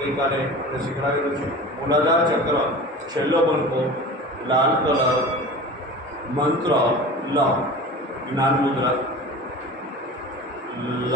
ગઈકાલે આપણે શીખવાડેલું છે. મૂલાધાર ચક્ર છેલ્લો બંકો લાલ કલર મંત્ર લ જ્ઞાન મુદ્રા લ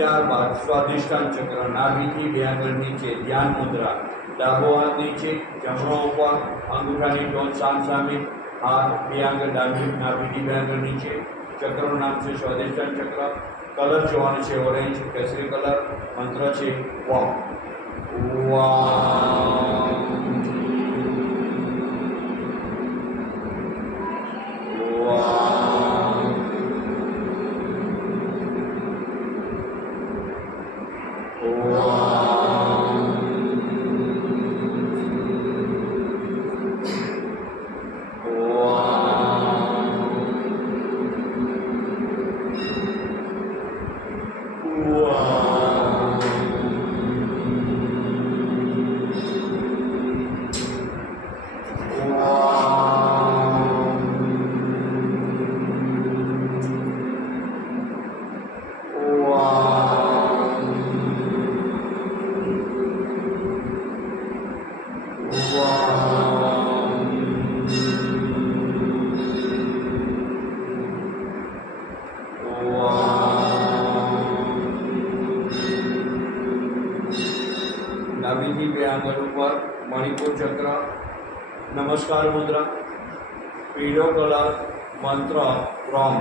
ત્યારબાદ સ્વાધિષ્ઠાન ચક્ર નાભીથી બે આંગળ નીચે ધ્યાન મુદ્રા ડાબો હાથ નીચે જમણો ઉપર અંગૂઠાની ટોચ સામસામે હાથ બે આંગળ ડાબી નાભીથી બે આંગળ નીચે ચક્રનું નામ છે સ્વાધિષ્ઠાન ચક્ર કલર જોવાનો છે ઓરેન્જ કેસરી કલર મંત્ર છે વમ ડાબીથી બે આંગળ ઉપર મણિપુર ચક્ર નમસ્કાર મુદ્રા પીળો કલર મંત્ર રોમ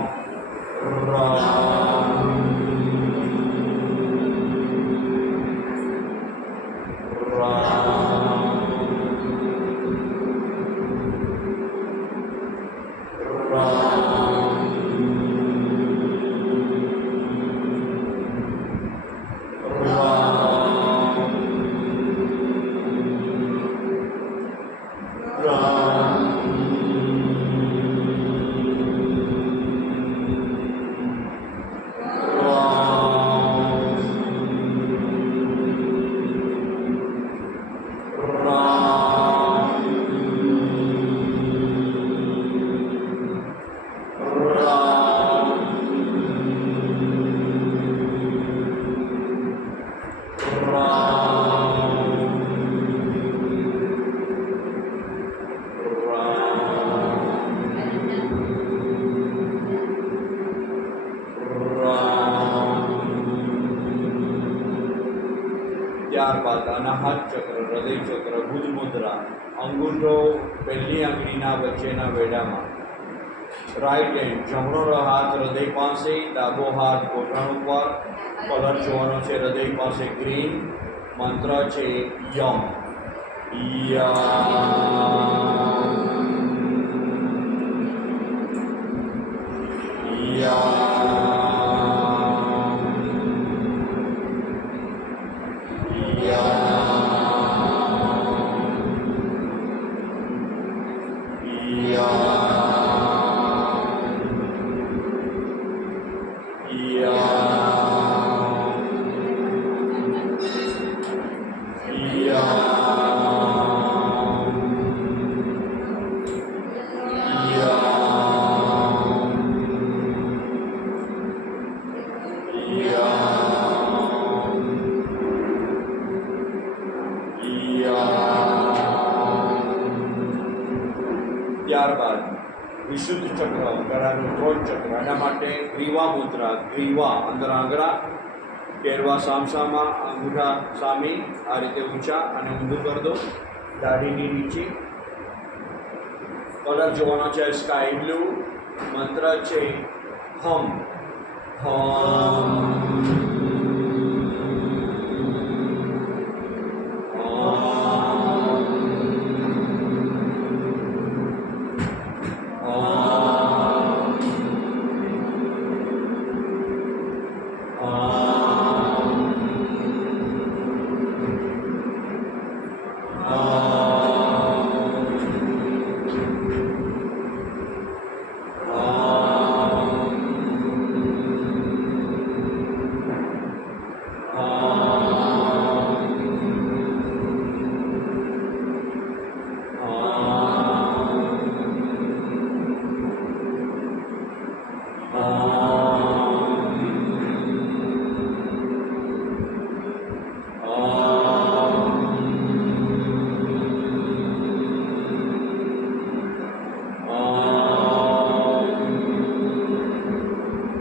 ત્યારબાદ અનાહત ચક્ર હૃદય ચક્ર ભુજ મુદ્રા અંગૂઠો પહેલી આંગળીના વચ્ચેના વેડામાં રાઈટ હેન્ડ જમણો હાથ હૃદય પાસે ડાબો હાથ ગોઠણ ઉપર કલર જોવાનો છે હૃદય પાસે ગ્રીન મંત્ર છે યમ ત્યારબાદ વિશુદ્ધ ચક્ર ગળાનું ત્રણ ચક્ર, એના માટે ગ્રીવા મુદ્રા. ગ્રીવા અંદર આંગળા, કેરવા સામસામા, અંગૂઠા સામી, આ રીતે ઊંચા અને ઊંધું કરી દો. દાઢીની નીચે. કલર જોવાનો છે સ્કાય બ્લુ. મંત્ર છે હમ.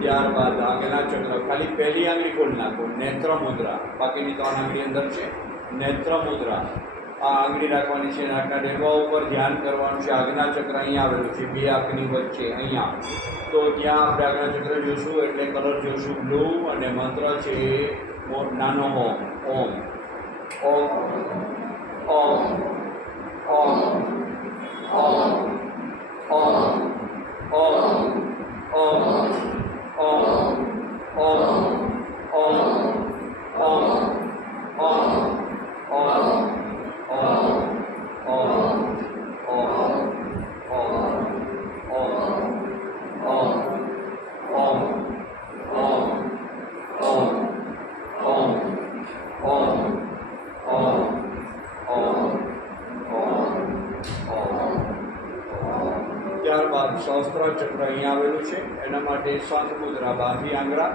ત્યારબાદ આગળના ચક્ર ખાલી પહેલી આંગળી ખોલી નાખો. નેત્ર મુદ્રા. બાકીની 3 આંગળી અંદર છે. નેત્ર મુદ્રા. આ આંગળી રાખવાની છે. નાકના ડેરવા ઉપર ધ્યાન કરવાનું છે. આજ્ઞા ચક્ર અહીંયા આવેલું છે, બે આંખની વચ્ચે અહીંયા. તો ત્યાં આપણે આજ્ઞા ચક્ર જોશું એટલે કલર જોશું બ્લુ અને મંત્ર છે નાનો ઓમ. ઓમ ઓમ ઓમ ઓમ ઓમ ઓમ ઓમ ઓમ ત્યારબાદ સહસ્ત્ર ચક્ર અહીંયા આવેલું છે. એના માટે શંખ મુદ્રા. બાંધી આંગળા.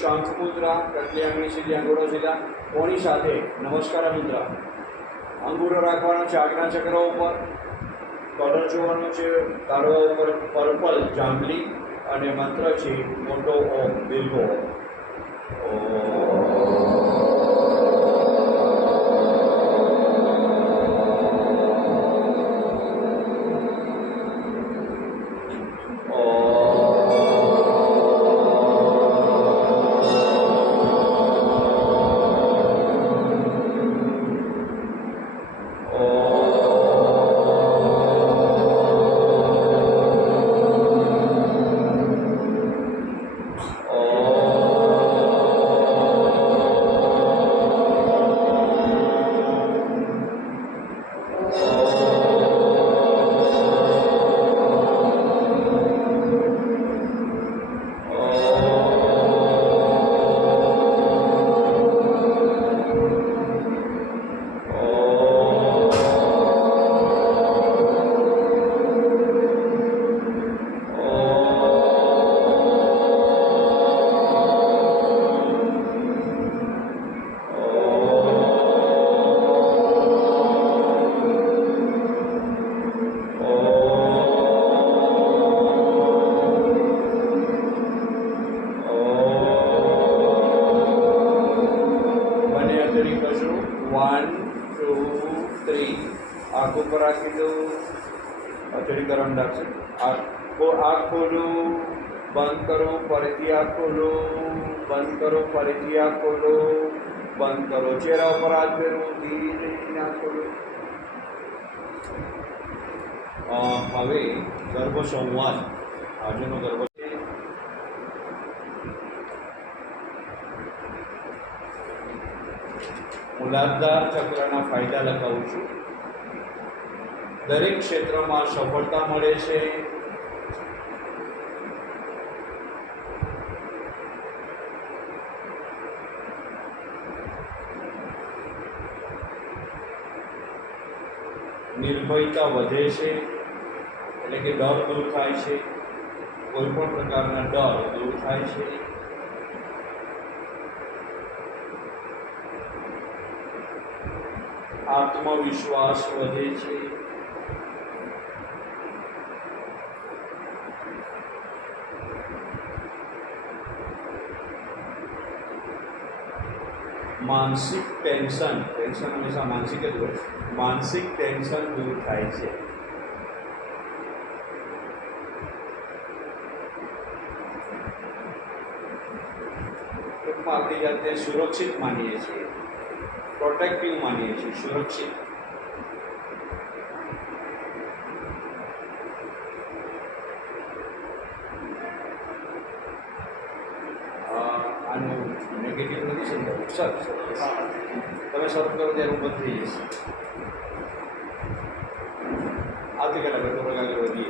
શંખ મુદ્રા. કેટલી આંગળી સીધી, આંગળો સીધા. કોની સાથે? નમસ્કાર મુદ્રા. અંગૂઠો રાખવાનો છે આજ્ઞા ચક્ર ઉપર. કલર જોવાનો છે તારવા ઉપર પર્પલ જાંબલી અને મંત્ર છે મોટો ઓમ, દીર્ઘો ઓમ. આંખ ઉપર રાખી દો. હથેળી ગરમ રાખશે. આંખ ખોલો, બંધ કરો, ફરીથી આંખ ખોલો, બંધ કરો, ફરીથી આંખ ખોલો, બંધ કરો. ચહેરા ઉપર હાથ ફેરવો, ધીરે આંખ ખોલો. હવે ગર્ભ સંવાદ. આજનો ગર્ભ મૂલાધાર ચક્રના ફાયદા લખાવું છું. દરેક ક્ષેત્રમાં સફળતા મળે છે. નિર્ભયતા વધે છે, એટલે કે ડર દૂર થાય છે. કોઈ પણ પ્રકારના ડર દૂર થાય છે. આત્મવિશ્વાસ વધે છે. માનસિક ટેન્શન હંમેશા માનસિક જ હોય, માનસિક ટેન્શન દૂર થાય છે. ટૂંકમાં આપણી જાતને સુરક્ષિત માનીએ છીએ, પ્રોટેક્ટિવ માનીએ છીએ, સુરક્ષિત. આનું નેગેટિવ નથી સમજાવું. સર તમે શરૂ કરો ત્યારે હું બંધ થઈ જશે. આવતીકાલે આપણે થોડોક આગળ વધીએ.